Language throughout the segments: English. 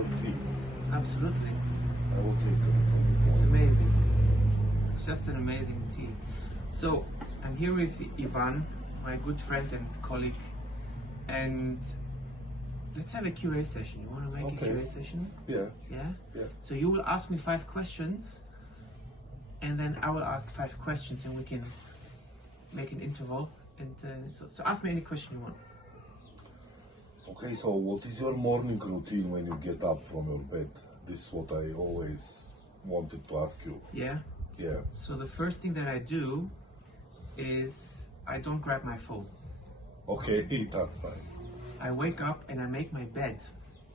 your tea. Absolutely. I will take it. It's amazing. It's just an amazing tea. So I'm here with Ivan, my good friend and colleague, and let's have a Q&A session. You want to make a Q&A session? Yeah. Yeah? Yeah. So you will ask me 5 questions, and then I will ask 5 questions, and we can make an interval. And so ask me any question you want. Okay, so what is your morning routine when you get up from your bed? This is what I always wanted to ask you. Yeah? Yeah. So the first thing that I do is I don't grab my phone. Okay, that's nice. I wake up and I make my bed.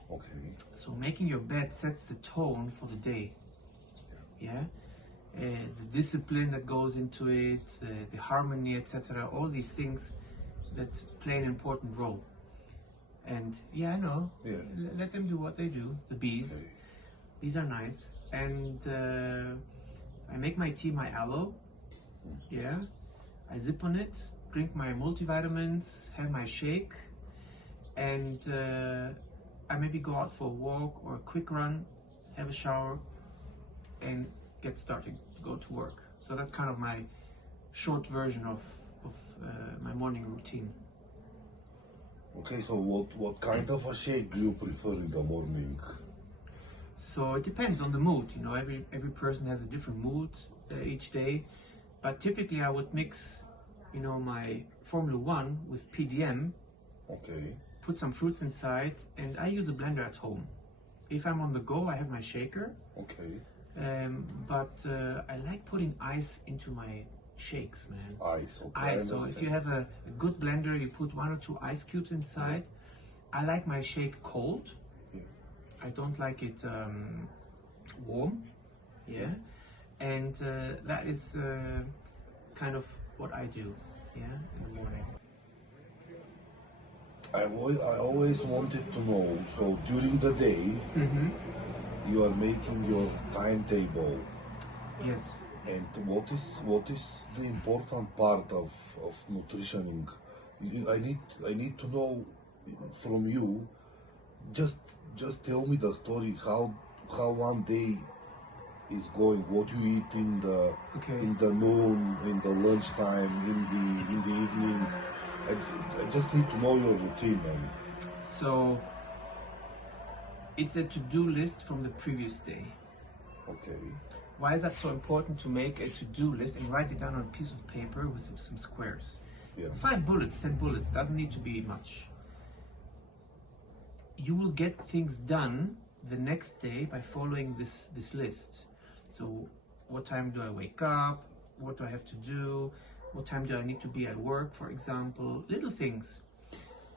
Okay. So making your bed sets the tone for the day. Yeah? The discipline that goes into it, the harmony, etc. All these things that play an important role. And yeah, I know. Yeah. Let them do what they do. The bees. Okay. These are nice. And I make my tea, my aloe. Yeah. I zip on it, drink my multivitamins, have my shake, and I maybe go out for a walk or a quick run, have a shower, and get started to go to work. So that's kind of my short version of my morning routine. Okay, so what kind of a shake do you prefer in the morning? So it depends on the mood. You know, every person has a different mood each day. But typically I would mix, you know, my Formula 1 with PDM. Okay. Put some fruits inside, and I use a blender at home. If I'm on the go, I have my shaker. Okay. But I like putting ice into my shakes, man. Ice, okay. Ice. So if you have a good blender, you put 1 or 2 ice cubes inside. I like my shake cold. Yeah. I don't like it warm. Yeah. And that is kind of what I do. Yeah, in the morning. I always wanted to know, so during the day, you are making your timetable. Yes. And what is the important part of nutritioning? I need to know from you. Just tell me the story how one day is going. What you eat in the noon, in the lunchtime, in the evening. I just need to know your routine, man. So it's a to-do list from the previous day. Okay. Why is that so important to make a to-do list and write it down on a piece of paper with some squares? Yeah. 5 bullets, 10 bullets, doesn't need to be much. You will get things done the next day by following this list. So what time do I wake up? What do I have to do? What time do I need to be at work, for example? Little things.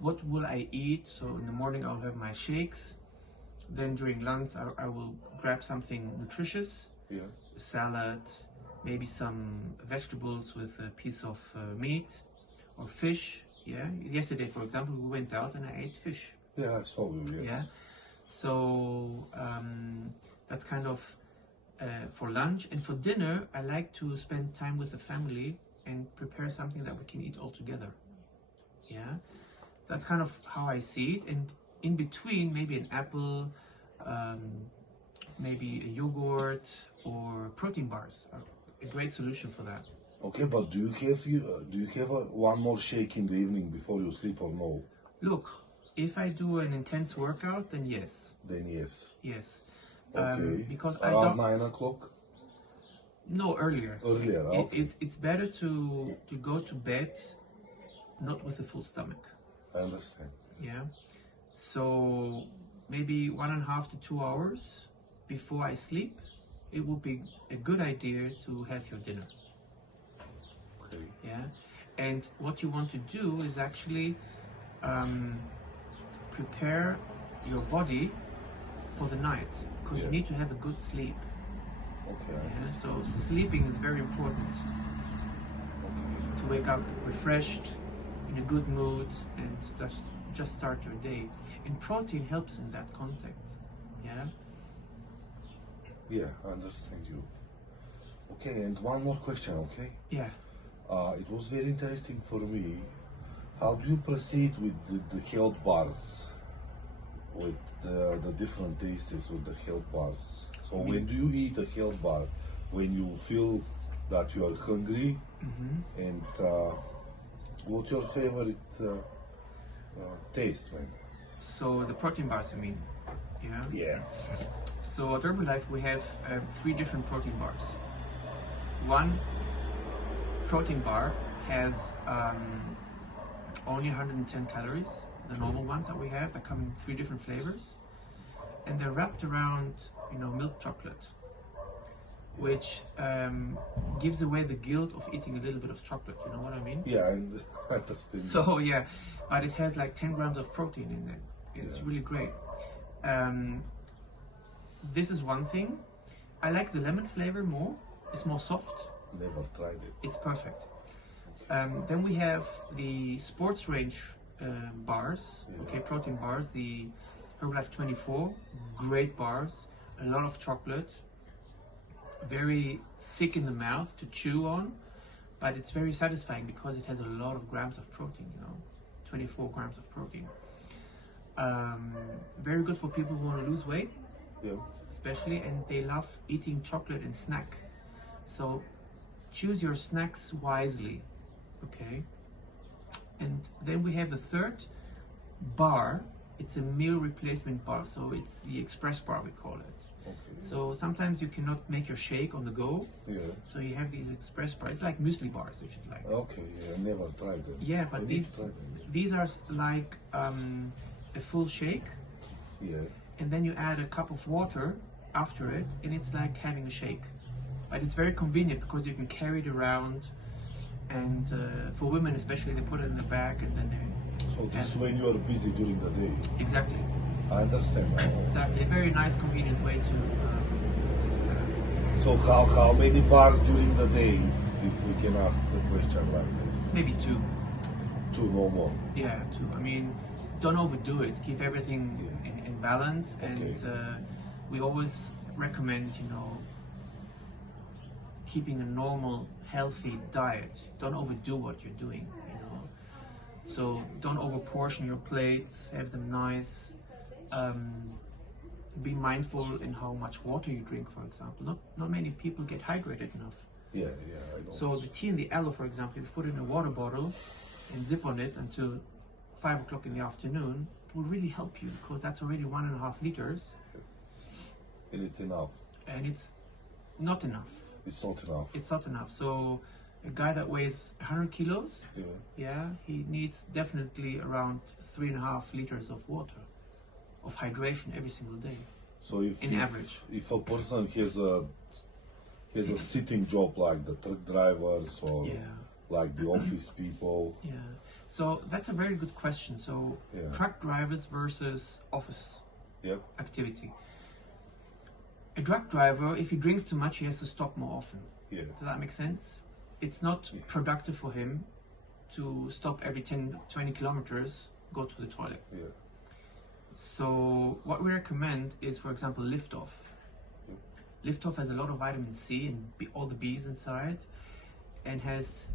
What will I eat? So in the morning I'll have my shakes. Then during lunch I will grab something nutritious. Yeah. A salad, maybe some vegetables with a piece of meat or fish. Yeah. Yesterday, for example, we went out and I ate fish. Yeah, I saw you. Yeah. Yeah. So that's kind of for lunch. And for dinner, I like to spend time with the family and prepare something that we can eat all together. Yeah. That's kind of how I see it. And in between, maybe an apple, maybe a yogurt or protein bars are a great solution for that. Okay, but do you have one more shake in the evening before you sleep or no? Look, if I do an intense workout, then yes. Then yes. Yes. Okay. Because I around don't. 9 o'clock. No, earlier. Earlier. Okay. It's better to go to bed not with a full stomach. I understand. Yeah. So maybe 1.5 to 2 hours before I sleep, it would be a good idea to have your dinner. Okay. Yeah. And what you want to do is actually prepare your body for the night, because you need to have a good sleep. Okay. Yeah. So sleeping is very important. Okay. To wake up refreshed, in a good mood, and just start your day. And protein helps in that context. Yeah. Yeah, I understand you. Okay, and one more question, okay? Yeah. It was very interesting for me. How do you proceed with the health bars? with the different tastes with the health bars. So when do you eat a health bar? When you feel that you are hungry, and what's your favorite taste, man? So the protein bars, you mean? Yeah. Yeah. So at Herbalife we have 3 different protein bars. One protein bar has only 110 calories. The normal ones that we have, they come in 3 different flavors, and they're wrapped around, milk chocolate, which gives away the guilt of eating a little bit of chocolate. You know what I mean? Yeah, and I understand. So yeah, but it has like 10 grams of protein in there. It's really great. This is one thing. I like the lemon flavor more. It's more soft. Never tried it. It's perfect. Then we have the sports range bars, okay, protein bars, the Herbalife 24, great bars, a lot of chocolate, very thick in the mouth to chew on, but it's very satisfying because it has a lot of grams of protein, 24 grams of protein. Very good for people who want to lose weight, especially, and they love eating chocolate and snack. So choose your snacks wisely, okay? And then we have the third bar. It's a meal replacement bar, so it's the express bar, we call it. Okay. So sometimes you cannot make your shake on the go, so you have these express bars. It's like muesli bars, if you'd like. Okay, yeah, I never tried them. Yeah, but these are like a full shake, and then you add a cup of water after it, and it's like having a shake. But it's very convenient because you can carry it around, and for women especially, they put it in the bag and then they... So this is when you are busy during the day? Exactly. I understand now. Exactly, a very nice, convenient way to... So how many bars during the day, if we can ask the question like this? Maybe 2. 2, no more? Yeah, 2. I mean, don't overdo it. Keep everything in balance, and we always recommend, keeping a normal, healthy diet. Don't overdo what you're doing, So don't overportion your plates, have them nice. Be mindful in how much water you drink, for example. Not many people get hydrated enough. Yeah, I know. So the tea and the aloe, for example, if you put it in a water bottle and zip on it until 5 o'clock in the afternoon, it will really help you because that's already 1.5 liters. And it's enough? And it's not enough. It's not enough? It's not enough. So a guy that weighs 100 kilos, he needs definitely around 3.5 liters of water, of hydration every single day. So if average, if a person has a sitting job like the truck drivers or like the office people. So that's a very good question. So truck drivers versus office activity. A truck driver, if he drinks too much, he has to stop more often. Does that make sense? It's not productive for him to stop every 10-20 kilometers, go to the toilet. So what we recommend is, for example, Liftoff. Liftoff has a lot of vitamin C and all the B's inside, and has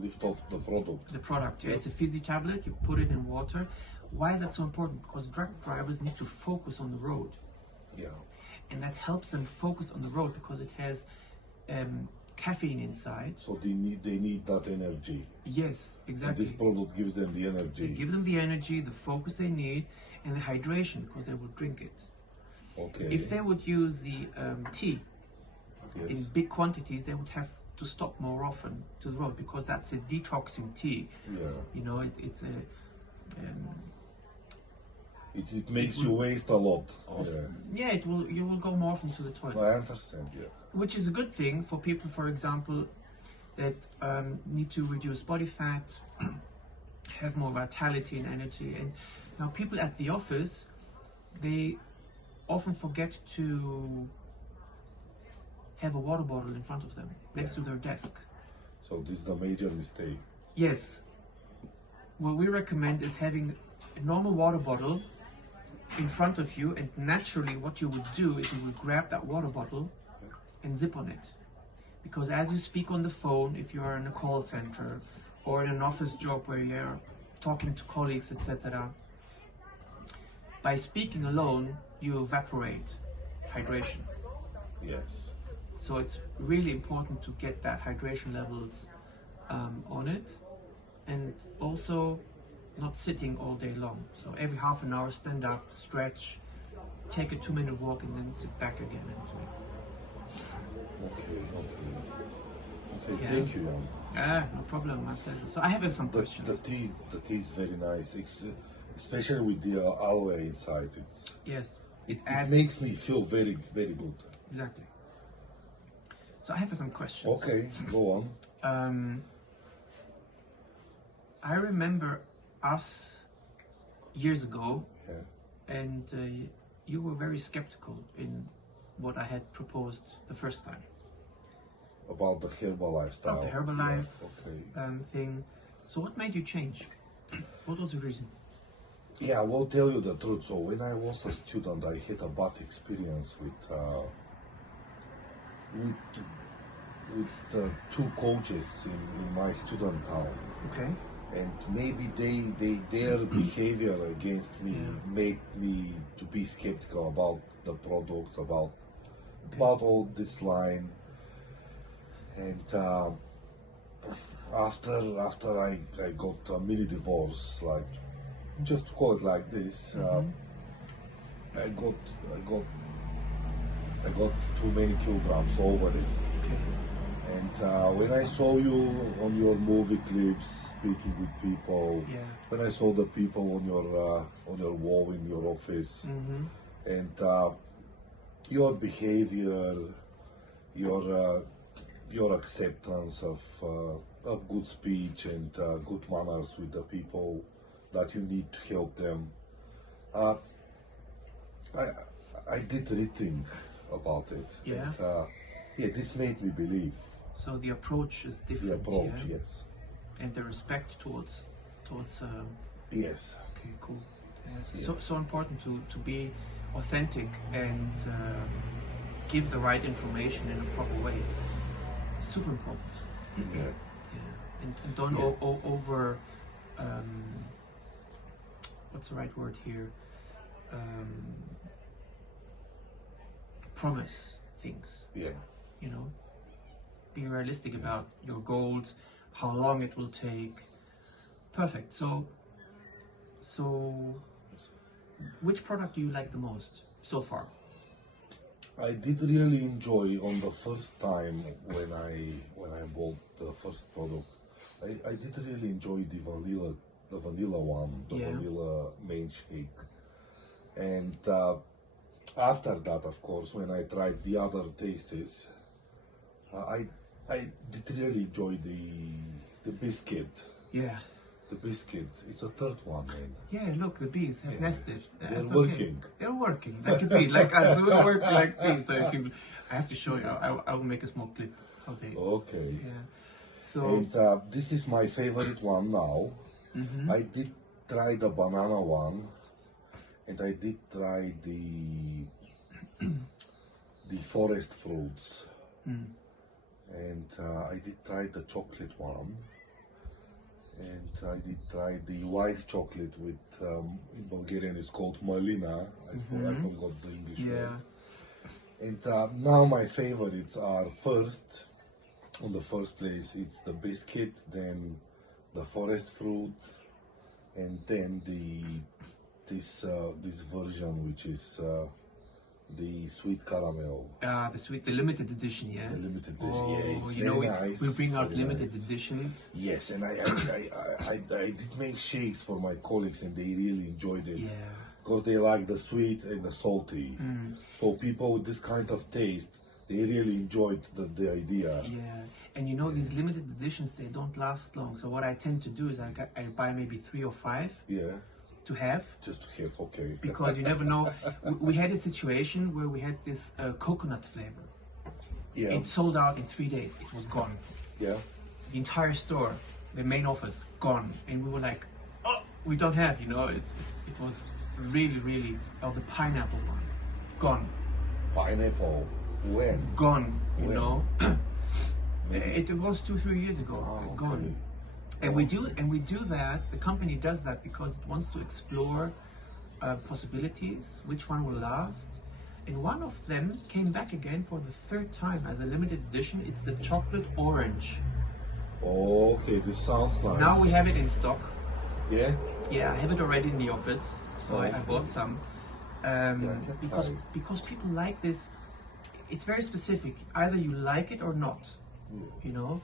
Liftoff, the product. The product, it's a fizzy tablet. You put it in water. Why is that so important? Because truck drivers need to focus on the road. And that helps them focus on the road because it has caffeine inside. So they need that energy. Yes, exactly. And this product gives them the energy. It gives them the energy, the focus they need, and the hydration because they will drink it. Okay. If they would use the tea in big quantities, they would have to stop more often to the road because that's a detoxing tea. It's a it makes you waste a lot. You will go more often to the toilet. I understand, Which is a good thing for people, for example, that need to reduce body fat, have more vitality and energy. And now people at the office, they often forget to have a water bottle in front of them, next to their desk. So this is the major mistake. Yes. What we recommend is having a normal water bottle in front of you, and naturally what you would do is you would grab that water bottle and zip on it. Because as you speak on the phone, if you are in a call center or in an office job where you're talking to colleagues, etc., by speaking alone, you evaporate hydration. Yes. So it's really important to get that hydration levels on it, and also not sitting all day long. So every half an hour, stand up, stretch, take a 2-minute walk, and then sit back again and do it. Okay. Yeah. Thank you, Jan. No problem, my pleasure. So I have some questions. The tea is very nice, especially with the aloe inside. Yes, It adds. makes me feel very, very good. Exactly. So I have some questions. Okay, go on. I remember us years ago, Yeah. and you were very skeptical in what I had proposed the first time About the Herbalife style. about the Herbalife Yeah, okay. thing. So what made you change? What was the reason? Yeah, I will tell you the truth. So when I was a student, I had a bad experience with two coaches in my student town, Okay. and maybe their behavior against me made me to be skeptical about the products, about all this line. And after I got a mini divorce, like, just to call it like this, I got too many kilograms over it. Okay. And when I saw you on your movie clips speaking with people, when I saw the people on your wall in your office, and your behavior, your acceptance of good speech and good manners with the people that you need to help them, I did rethink about it. Yeah. And, this made me believe. So the approach is different. The approach, yeah? yes. And the respect towards. Yes. Okay, cool. Yeah, so important to be authentic and give the right information in a proper way. Super important. Yeah. Yeah. And don't over. What's the right word here? Promise things. Yeah. You know, be realistic about your goals, how long it will take. Perfect. So which product do you like the most so far? I did really enjoy on the first time when I bought the first product. I did really enjoy the vanilla one, the vanilla main shake. And after that, of course, when I tried the other tastes, I did really enjoy the biscuit. Yeah. The biscuit. It's a third one, man. Yeah, look, the bees have nested. They're working. They're working like a bee, like us. We work like bees. So I have to show you. I will make a small clip. Okay. Okay. Yeah. So. And this is my favorite one now. I did try the banana one, and I did try the forest fruits, and I did try the chocolate one, and I did try the white chocolate with in Bulgarian it's called malina. I forgot the English word. And now my favorites are on the first place it's the biscuit, then the forest fruit, and then this version which is the sweet caramel. The limited edition, yeah. The limited edition, oh, yeah. It's you know, nice, we bring out very limited nice. editions. Yes, and I did make shakes for my colleagues, and they really enjoyed it. Yeah. Because they like the sweet and the salty. So people with this kind of taste, they really enjoyed the idea. Yeah, and you know these limited editions, they don't last long. So what I tend to do is I buy maybe 3 or 5. Yeah. To have. Just to have, okay. Because you never know. We had a situation where we had this coconut flavor. Yeah. It sold out in 3 days. It was gone. Yeah. The entire store, the main office, gone. And we were like, oh, we don't have, you know. It was really, the pineapple one, gone. Pineapple, when? Gone, you When? know. It was 2-3 years ago, gone. Okay. And we do that. The company does that because it wants to explore possibilities, which one will last. And one of them came back again for the third time as a limited edition. It's the chocolate orange. Okay, this sounds nice. Now we have it in stock. Yeah? Yeah, I have it already in the office, so I bought some. Because try. because people like this. It's very specific. Either you like it or not, you know.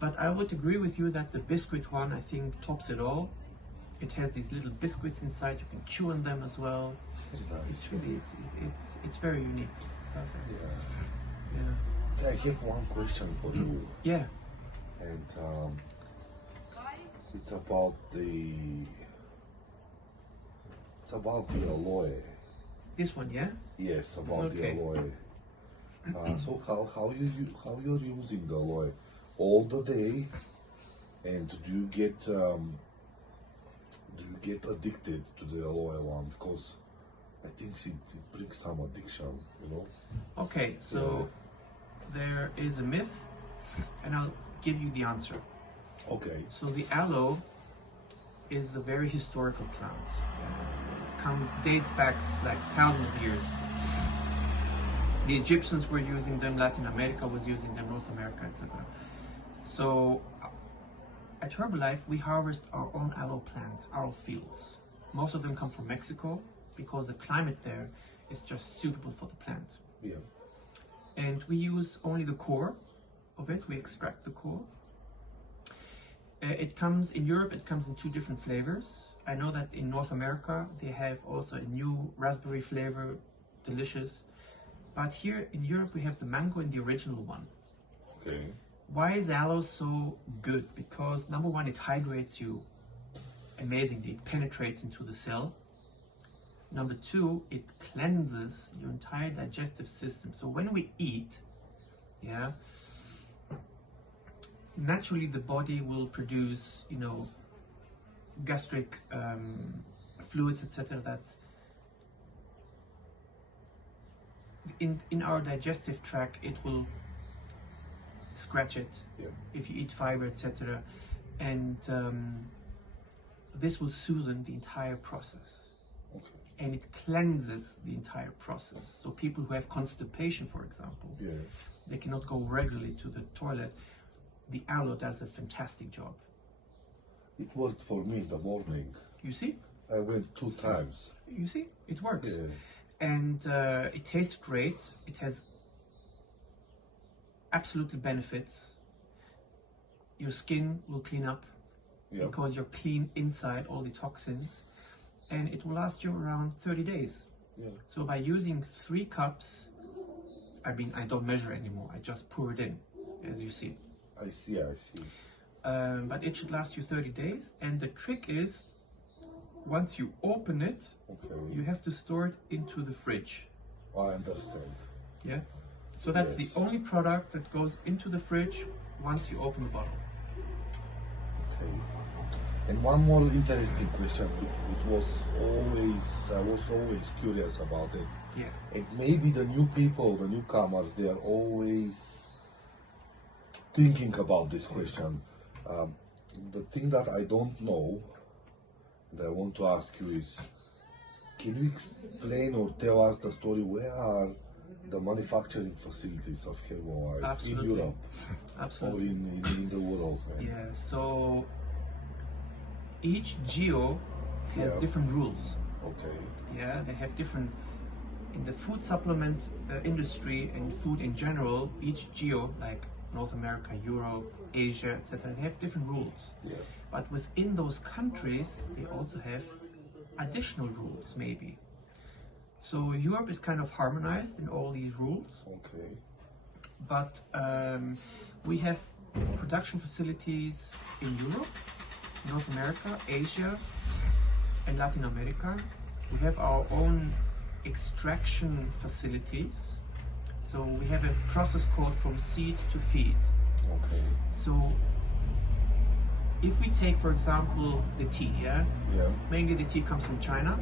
But I would agree with you that the biscuit one, I think, tops it all. It has these little biscuits inside. You can chew on them as well. It's very nice. It's really it's very unique. Perfect. Yeah. Yeah. Okay, I have one question for you, Yeah. and it's about the aloe. This one, yeah. Yes, about the Okay. aloe. So how you're using the aloe all the day, and do you get addicted to the aloe one? Because I think it brings some addiction, you know. Okay, so there is a myth, and I'll give you the answer. Okay. So the aloe is a very historical plant. Dates back like thousands of years. The Egyptians were using them, Latin America was using them, North America, etc. So at Herbalife, we harvest our own aloe plants, aloe fields. Most of them come from Mexico because the climate there is just suitable for the plant. Yeah. And we use only the core of it, we extract the core. It comes in Europe, it comes in 2 different flavors. I know that in North America, they have also a new raspberry flavor, delicious. But here in Europe, we have the mango and the original one. Okay. Why is aloe so good? Because number one, it hydrates you amazingly. It penetrates into the cell. Number 2, it cleanses your entire digestive system. So when we eat, yeah, naturally the body will produce, you know, gastric fluids, etc. That in our digestive tract, it will scratch it if you eat fiber, etc. And this will soothe the entire process. Okay. And it cleanses the entire process. So people who have constipation, for example, they cannot go regularly to the toilet. The aloe does a fantastic job. It worked for me in the morning. You see? I went 2 times. You see? It works. Yeah. And it tastes great. It has absolutely benefits. Your skin will clean up because you're clean inside all the toxins. And it will last you around 30 days. Yeah. So by using 3 cups, I don't measure anymore. I just pour it in, as you see. I see. But it should last you 30 days. And the trick is, once you open it, you have to store it into the fridge. I understand. Yeah. So that's the only product that goes into the fridge once you open the bottle. Okay. And one more interesting question. I was always curious about it. Yeah. And maybe the new people, the newcomers, they are always thinking about this question. The thing that I don't know, and I want to ask you is, can you explain or tell us the story? Where are the manufacturing facilities of Herbalife in Europe or in the world? Man? Yeah. So each geo has different rules. Okay. Yeah, they have different. In the food supplement industry and food in general, each geo, like North America, Europe, Asia, etc., they have different rules. Yeah. But within those countries, they also have additional rules, maybe. So Europe is kind of harmonized in all these rules. Okay. But we have production facilities in Europe, North America, Asia, and Latin America. We have our own extraction facilities. So we have a process called from seed to feed. Okay. So if we take, for example, the tea, mainly the tea comes from China,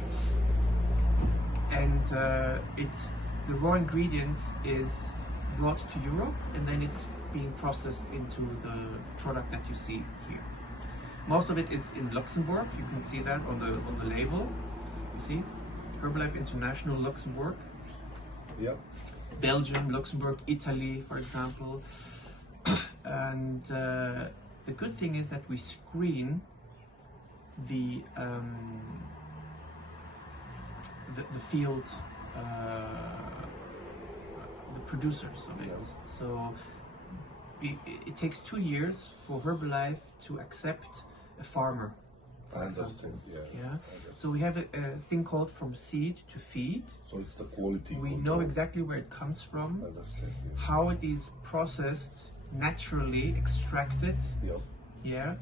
and the raw ingredients is brought to Europe, and then it's being processed into the product that you see here. Most of it is in Luxembourg. You can see that on the label. You see, Herbalife International, Luxembourg, Yeah. Belgium, Luxembourg, Italy, for example. And the good thing is that we screen the field, the producers of it. Yes. So it takes 2 years for Herbalife to accept a farmer, I for example. understand. Yeah. Yeah. I understand. So we have a thing called from seed to feed. So it's the quality. We control. know exactly where it comes from, I understand. Yeah. how it is processed, naturally extracted, yeah,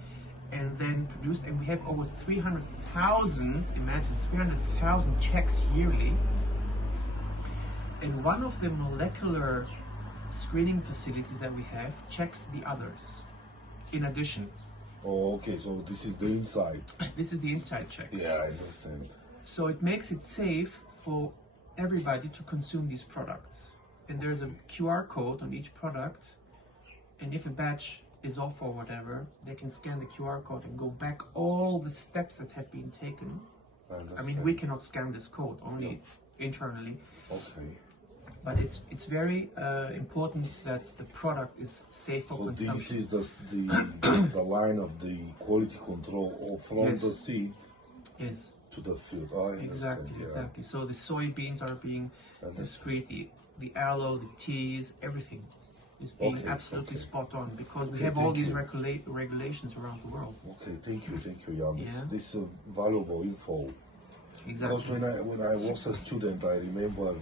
and then produced. And we have over 300,000, imagine 300,000 checks yearly. And one of the molecular screening facilities that we have checks the others. In addition, Oh, okay. So this is the inside. this is the inside checks. Yeah, I understand. So it makes it safe for everybody to consume these products. And there's a QR code on each product. And if a batch is off or whatever, they can scan the QR code and go back all the steps that have been taken. I understand. I mean, we cannot scan this code, only internally. Okay. But it's very important that the product is safe for So this consumption. is the line of the quality control from Yes. the seed Yes, to the field. I understand. exactly, Yeah. exactly. So the soybeans are being Understand. screened, the aloe, the teas, everything is being Okay, absolutely okay. spot on, because we Okay, have all thank these you. regulations around the world. Okay, thank you, Jan. Yeah. This is valuable info. Because Exactly. when I was a student, I remember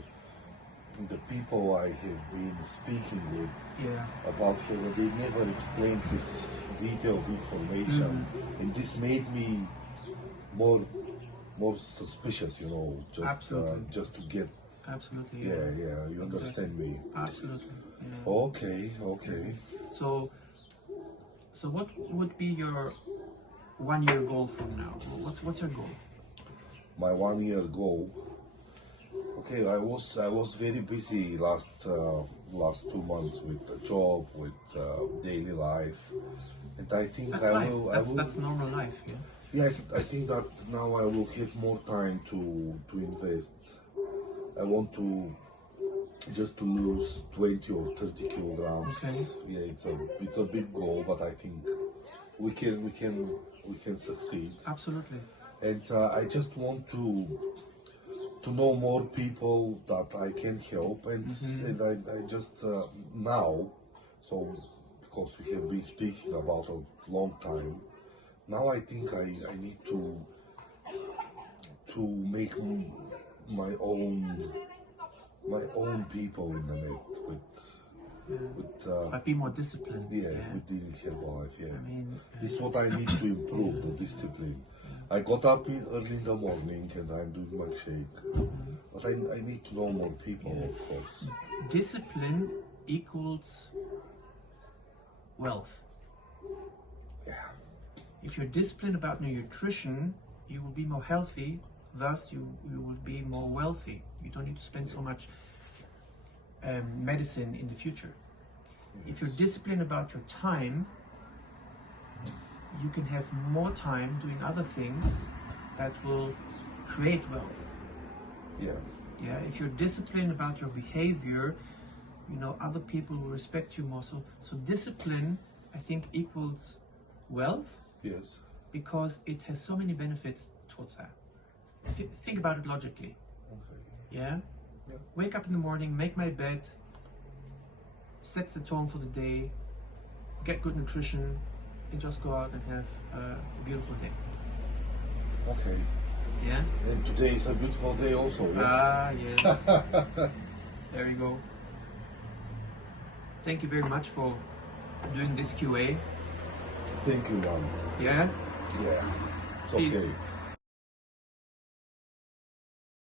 the people I have been speaking with Yeah. about him, they never explained this detailed information, and this made me more suspicious. Absolutely. Just to get. Absolutely. Yeah, you understand me. Absolutely. Yeah. Okay. So what would be your 1 year goal from now? What's your goal? My 1 year goal. Okay, I was very busy last 2 months with the job, with daily life, and I think That's I life. will. That's normal life. Yeah. Yeah, I think that now I will have more time to invest. I want to just to lose 20 or 30 kilograms. Okay. Yeah, it's a big goal, but I think we can succeed. Absolutely. And I just want to know more people that I can help, and I just now, so because we have been speaking about a long time, now I think I need to make my own people in the net with But be more disciplined. with dealing Herbalife. Yeah, I mean, this is what I need to improve, the discipline. I got up early in the morning and I'm doing my shake, but I need to know more people, of course. discipline equals wealth. Yeah, If you're disciplined about your nutrition, you will be more healthy, thus you will be more wealthy. You don't need to spend so much medicine in the future. If you're disciplined about your time, you can have more time doing other things that will create wealth. yeah, Yeah, if you're disciplined about your behavior, other people will respect you more. So discipline, I think, equals wealth, yes, because it has so many benefits towards that. Think about it logically. okay, Yeah? Yeah. Wake up in the morning, make my bed, sets the tone for the day, get good nutrition, and just go out and have a beautiful day. okay. Yeah? And today is a beautiful day also. Yeah. Ah, yes. There you go. Thank you very much for doing this QA. Thank you, Jan. Yeah? Yeah, it's Peace. okay.